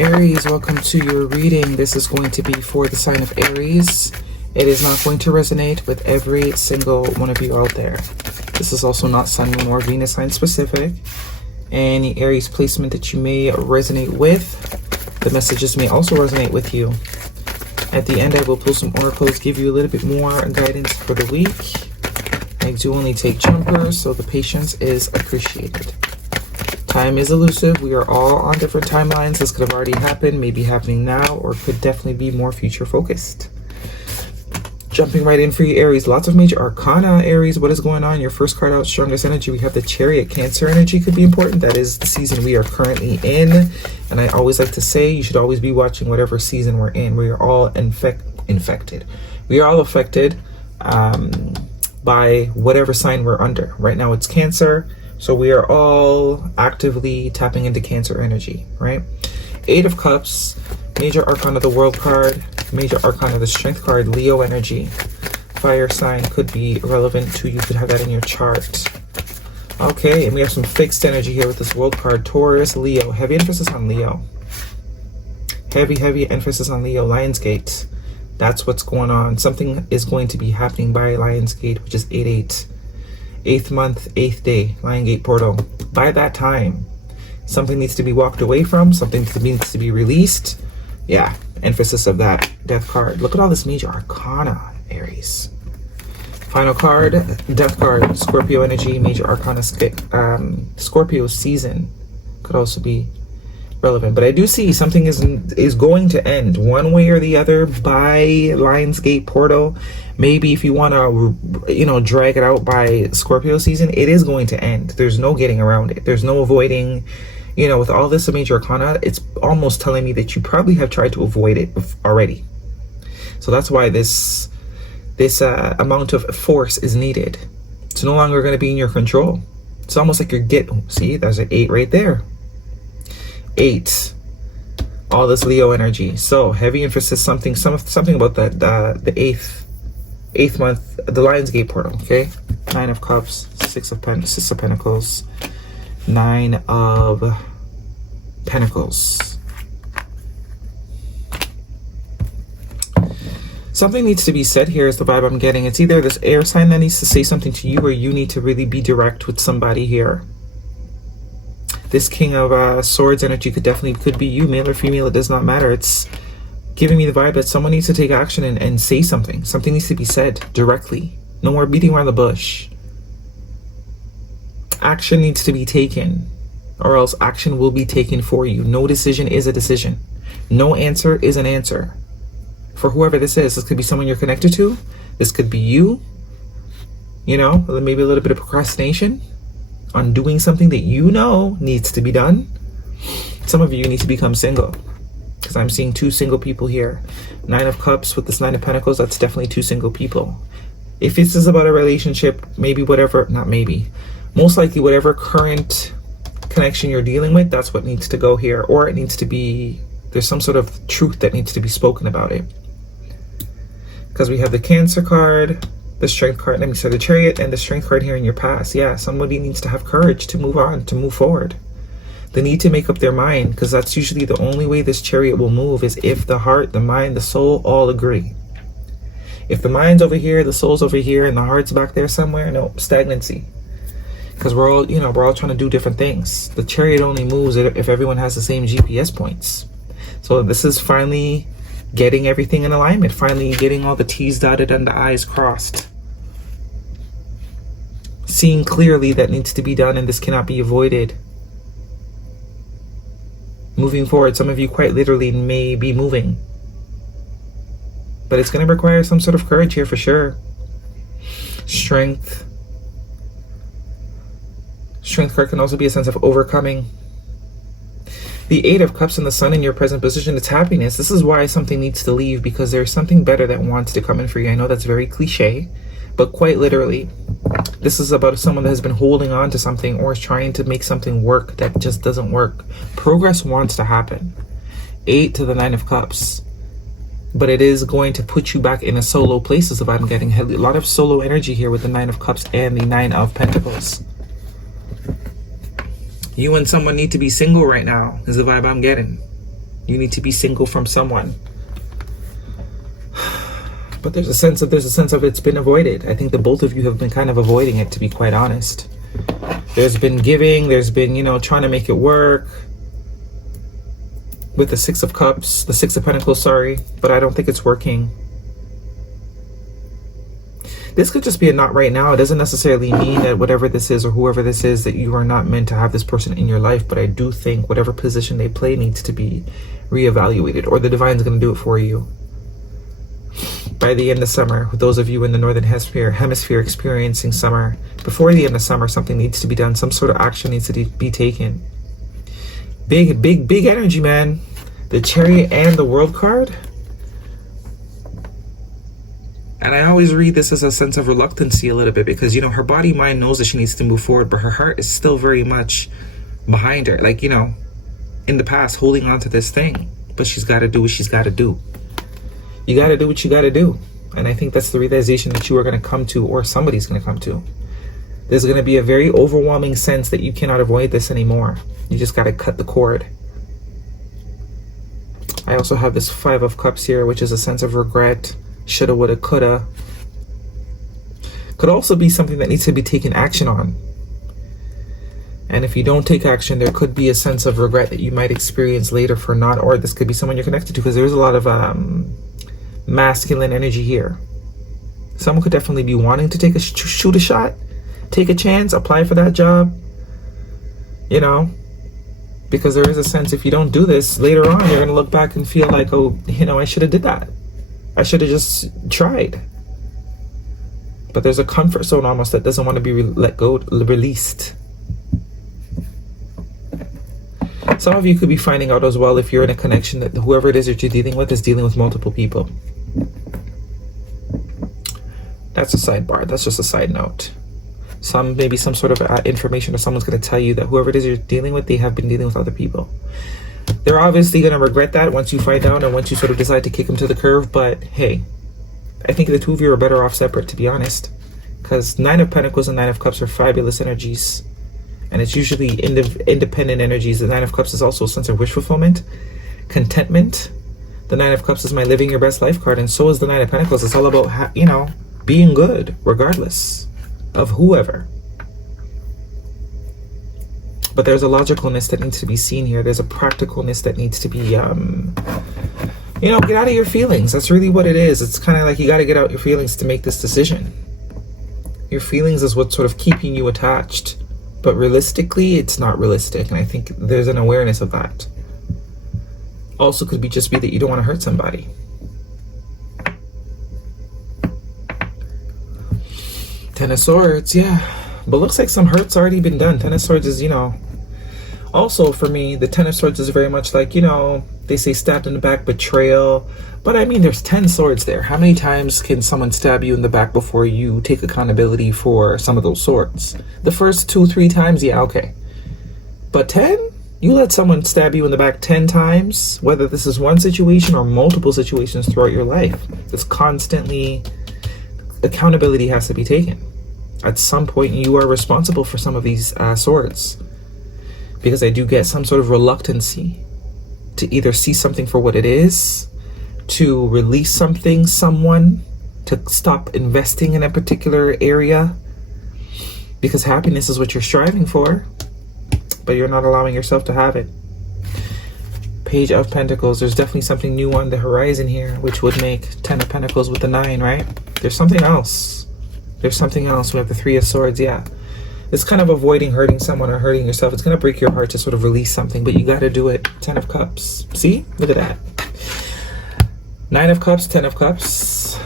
Aries, welcome to your reading. This is going to be for the sign of Aries. It is not going to resonate with every single one of you out there. This is also not Sun, Moon, or Venus sign specific. Any Aries placement that you may resonate with, the messages may also resonate with you. At the end, I will pull some oracles, give you a little bit more guidance for the week. I do only take jumpers, so the patience is appreciated. Time is elusive. We are all on different timelines. This could have already happened, maybe happening now, or could definitely be more future focused. Jumping right in for you, Aries. Lots of major arcana, Aries. What is going on? Your first card out, strongest energy. We have the Chariot. Cancer energy could be important. That is the season we are currently in. And I always like to say, you should always be watching whatever season we're in. We are all infected. We are all affected by whatever sign we're under. Right now it's Cancer. So we are all actively tapping into Cancer energy, right? Eight of Cups, major arcana of the World card, major arcana of the Strength card, Leo energy. Fire sign could be relevant to you. Could have that in your chart. Okay, and we have some fixed energy here with this World card, Taurus, Leo. Heavy emphasis on Leo. Heavy emphasis on Leo. Lionsgate. That's what's going on. Something is going to be happening by Lionsgate, which is 8/8. 8th month, 8th day, Lion Gate portal. By that time, something needs to be walked away from, something needs to be released. Yeah, emphasis of that Death card. Look at all this major arcana, Aries. Final card, Death card, Scorpio energy, major arcana, Scorpio season could also be relevant. But I do see something is going to end one way or the other by Lionsgate portal. Maybe if you want to, drag it out by Scorpio season, it is going to end. There's no getting around it. There's no avoiding, with all this major arcana, it's almost telling me that you probably have tried to avoid it already. So that's why this amount of force is needed. It's no longer going to be in your control. It's almost like see, there's an 8 right there. 8, all this Leo energy. So heavy emphasis, something about the eighth month, the Lionsgate portal. Okay, 9 of Cups, 6 of Pentacles, 9 of Pentacles. Something needs to be said here is the vibe I'm getting. It's either this air sign that needs to say something to you, or you need to really be direct with somebody here. This King of Swords energy could be you, male or female, it does not matter. It's giving me the vibe that someone needs to take action and say something. Something needs to be said directly. No more beating around the bush. Action needs to be taken, or else action will be taken for you. No decision is a decision. No answer is an answer. For whoever this is, this could be someone you're connected to. This could be you. Maybe a little bit of procrastination on doing something that needs to be done. Some of you need to become single, because I'm seeing 2 single people here. 9 of Cups with this 9 of Pentacles, that's definitely 2 single people. If this is about a relationship, most likely whatever current connection you're dealing with, that's what needs to go here. Or it needs to be, there's some sort of truth that needs to be spoken about it. Because we have the Cancer card, the Strength card, the Chariot, and the Strength card here in your past. Yeah, somebody needs to have courage to move on, to move forward. They need to make up their mind, because that's usually the only way this Chariot will move, is if the heart, the mind, the soul all agree. If the mind's over here, the soul's over here, and the heart's back there somewhere, no, stagnancy. Because we're all trying to do different things. The Chariot only moves if everyone has the same GPS points. So this is finally getting everything in alignment, finally getting all the T's dotted and the I's crossed. Seeing clearly that needs to be done, and this cannot be avoided. Moving forward, some of you quite literally may be moving. But it's going to require some sort of courage here for sure. Strength. Strength card can also be a sense of overcoming. The 8 of Cups and the Sun in your present position, it's happiness. This is why something needs to leave, because there's something better that wants to come in for you. I know that's very cliche, but quite literally, this is about someone that has been holding on to something or is trying to make something work that just doesn't work. Progress wants to happen. 8 to the 9 of Cups. But it is going to put you back in a solo place, is the vibe I'm getting. A lot of solo energy here with the 9 of Cups and the 9 of Pentacles. You and someone need to be single right now, is the vibe I'm getting. You need to be single from someone. But there's a sense of it's been avoided. I think the both of you have been kind of avoiding it, to be quite honest. There's been giving, there's been, you know, trying to make it work. With the Six of Cups, the Six of Pentacles, sorry. But I don't think it's working. This could just be a not right now. It doesn't necessarily mean that whatever this is or whoever this is, that you are not meant to have this person in your life. But I do think whatever position they play needs to be reevaluated, or the divine's going to do it for you. By the end of summer, with those of you in the northern hemisphere experiencing summer, before the end of summer, something needs to be done. Some sort of action needs to be taken. Big energy, man. The Chariot and the World card. And I always read this as a sense of reluctancy a little bit, because, you know, her body, mind knows that she needs to move forward, but her heart is still very much behind her. Like, you know, in the past, holding on to this thing. But she's got to do what she's got to do. You got to do what you got to do. And I think that's the realization that you are going to come to, or somebody's going to come to. There's going to be a very overwhelming sense that you cannot avoid this anymore. You just got to cut the cord. I also have this Five of Cups here, which is a sense of regret. Shoulda, woulda, coulda. Could also be something that needs to be taken action on. And if you don't take action, there could be a sense of regret that you might experience later for not, or this could be someone you're connected to, because there's a lot of masculine energy here. Someone could definitely be wanting to take shoot a shot, take a chance, apply for that job, you know, because there is a sense, if you don't do this later on, you're going to look back and feel like, oh, you know, I should have did that. I should have just tried. But there's a comfort zone almost that doesn't want to be released. Some of you could be finding out as well, if you're in a connection, that whoever it is that you're dealing with is dealing with multiple people. That's a sidebar. That's just a side note. Maybe some sort of information, or someone's going to tell you that whoever it is you're dealing with, they have been dealing with other people. They're obviously going to regret that once you find out, and once you sort of decide to kick them to the curb. But hey, I think the two of you are better off separate, to be honest. Because Nine of Pentacles and Nine of Cups are fabulous energies. And it's usually independent energies. The Nine of Cups is also a sense of wish fulfillment, contentment. The Nine of Cups is my living your best life card. And so is the Nine of Pentacles. It's all about, you know, being good, regardless of whoever. But there's a logicalness that needs to be seen here. There's a practicalness that needs to be, you know, get out of your feelings. That's really what it is. It's kind of like you got to get out your feelings to make this decision. Your feelings is what's sort of keeping you attached. But realistically, it's not realistic. And I think there's an awareness of that. Also could just be that you don't want to hurt somebody. Ten of Swords, yeah. But looks like some hurt's already been done. Ten of Swords is, you know, also for me, the Ten of Swords is very much like, you know, they say stabbed in the back, betrayal. But I mean, there's 10 swords there. How many times can someone stab you in the back before you take accountability for some of those swords? The first 2-3 times, yeah, okay. But 10? You let someone stab you in the back 10 times, whether this is one situation or multiple situations throughout your life. It's constantly, accountability has to be taken. At some point, you are responsible for some of these swords. Because I do get some sort of reluctancy to either see something for what it is, to release something, someone, to stop investing in a particular area, because happiness is what you're striving for, but you're not allowing yourself to have it. Page of Pentacles, there's definitely something new on the horizon here, which would make 10 of Pentacles with the 9, right? There's something else. There's something else. We have the 3 of Swords, yeah. It's kind of avoiding hurting someone or hurting yourself. It's going to break your heart to sort of release something, but you got to do it. 10 of Cups. See? Look at that. 9 of Cups, 10 of Cups.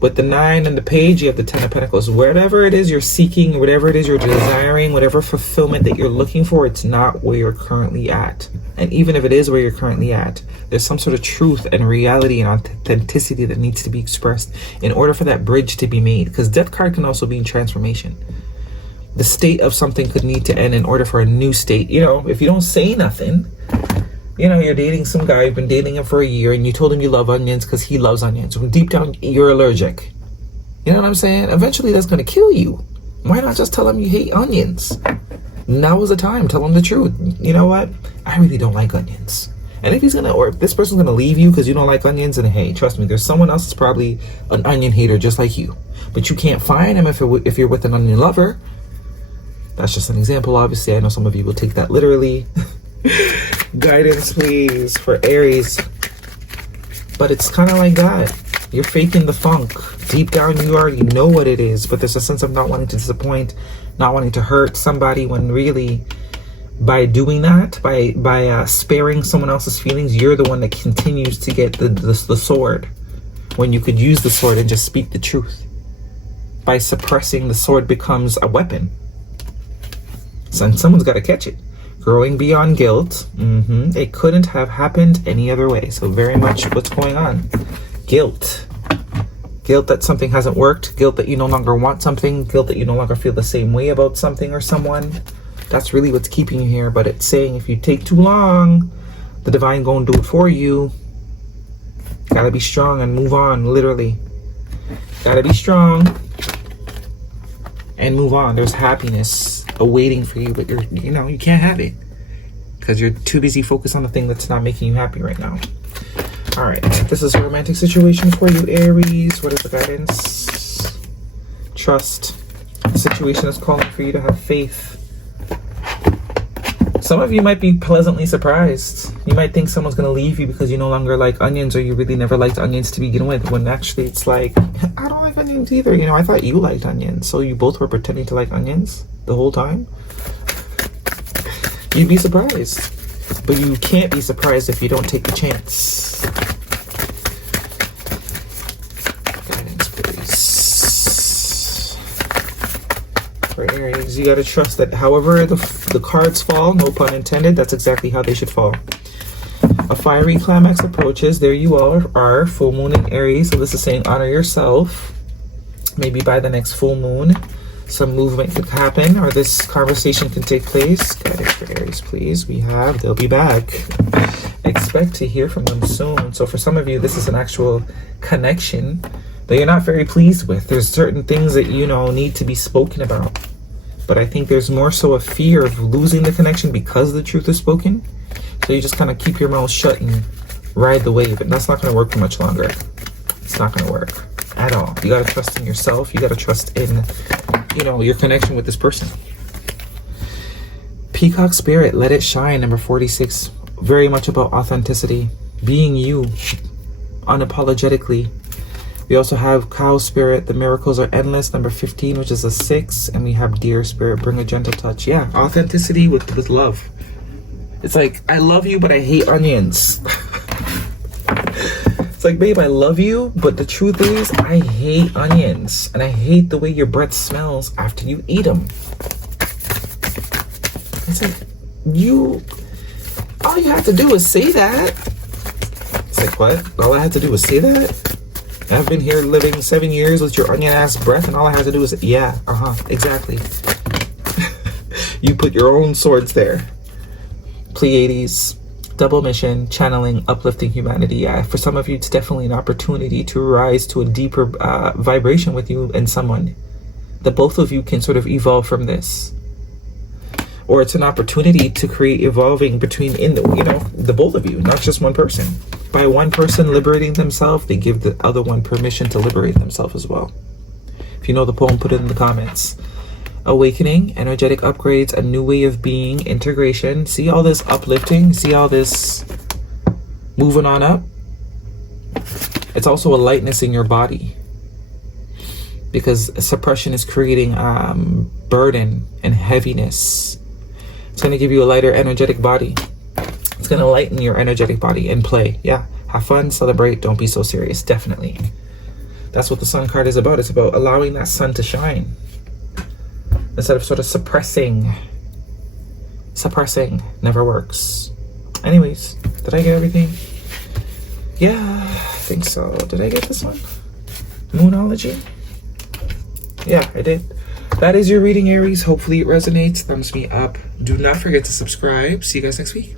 With the 9 and the Page, you have the 10 of Pentacles. Whatever it is you're seeking, whatever it is you're desiring, whatever fulfillment that you're looking for, it's not where you're currently at. And even if it is where you're currently at, there's some sort of truth and reality and authenticity that needs to be expressed in order for that bridge to be made. Because Death card can also be in transformation. The state of something could need to end in order for a new state. You know, if you don't say nothing, you know, you're dating some guy, you've been dating him for a year, and you told him you love onions because he loves onions. When deep down, you're allergic. You know what I'm saying? Eventually, that's going to kill you. Why not just tell him you hate onions? Now is the time. Tell him the truth. You know what? I really don't like onions. And if he's gonna, or if this person's gonna leave you because you don't like onions, then hey, trust me, there's someone else that's probably an onion hater just like you. But you can't find him if you're with an onion lover. That's just an example. Obviously, I know some of you will take that literally. Guidance, please, for Aries. But it's kind of like that. You're faking the funk. Deep down, you already know what it is. But there's a sense of not wanting to disappoint, not wanting to hurt somebody, when really, by doing that, by sparing someone else's feelings, you're the one that continues to get the sword, when you could use the sword and just speak the truth. By suppressing, the sword becomes a weapon. So someone's got to catch it. Growing beyond guilt. It couldn't have happened any other way. So very much what's going on. Guilt. Guilt that something hasn't worked. Guilt that you no longer want something. Guilt that you no longer feel the same way about something or someone. That's really what's keeping you here. But it's saying if you take too long, the divine gonna do it for you. Gotta be strong and move on, literally. Gotta be strong and move on. There's happiness awaiting for you, but you can't have it because you're too busy focused on the thing that's not making you happy right now. All right, this is a romantic situation for you, Aries. What is the guidance? Trust. The situation is calling for you to have faith. Some of you might be pleasantly surprised. You might think someone's going to leave you because you no longer like onions, or you really never liked onions to begin with, when actually it's like, I don't like onions either. I thought you liked onions, so you both were pretending to like onions the whole time. You'd be surprised. But you can't be surprised if you don't take the chance. Guidance, please. For Aries, you gotta trust that however the cards fall, no pun intended, that's exactly how they should fall. A fiery climax approaches. There you are, full moon in Aries. So this is saying honor yourself. Maybe by the next full moon, some movement could happen, or this conversation can take place. Guidance for Aries, please. We have, they'll be back. Expect to hear from them soon. So for some of you, this is an actual connection that you're not very pleased with. There's certain things that need to be spoken about. But I think there's more so a fear of losing the connection because the truth is spoken. So you just kind of keep your mouth shut and ride the wave. And that's not going to work for much longer. It's not going to work at all. You got to trust in yourself. You got to trust in your connection with this person. Peacock spirit, let it shine. Number 46, very much about authenticity, being you unapologetically. We also have cow spirit, the miracles are endless. Number 15, which is a 6, and we have deer spirit, bring a gentle touch. Yeah, authenticity with love. It's like, I love you, but I hate onions. It's like, babe, I love you, but the truth is, I hate onions. And I hate the way your breath smells after you eat them. It's like, all you have to do is say that. It's like, what? All I have to do is say that? I've been here living 7 years with your onion-ass breath, and all I have to do is, yeah, exactly. You put your own swords there. Pleiades. Double mission, channeling, uplifting humanity. Yeah, for some of you, it's definitely an opportunity to rise to a deeper vibration with you and someone. The both of you can sort of evolve from this. Or it's an opportunity to create evolving between, the both of you, not just one person. By one person liberating themselves, they give the other one permission to liberate themselves as well. If you know the poem, put it in the comments. Awakening, energetic upgrades, a new way of being, integration. See all this uplifting? See all this moving on up? It's also a lightness in your body, because suppression is creating burden and heaviness. It's going to give you a lighter energetic body. It's going to lighten your energetic body and play. Yeah, have fun, celebrate, don't be so serious. Definitely. That's what the sun card is about. It's about allowing that sun to shine. Instead of sort of suppressing. Suppressing never works. Anyways, did I get everything? Yeah, I think so. Did I get this one? Moonology? Yeah, I did. That is your reading, Aries. Hopefully it resonates. Thumbs me up. Do not forget to subscribe. See you guys next week.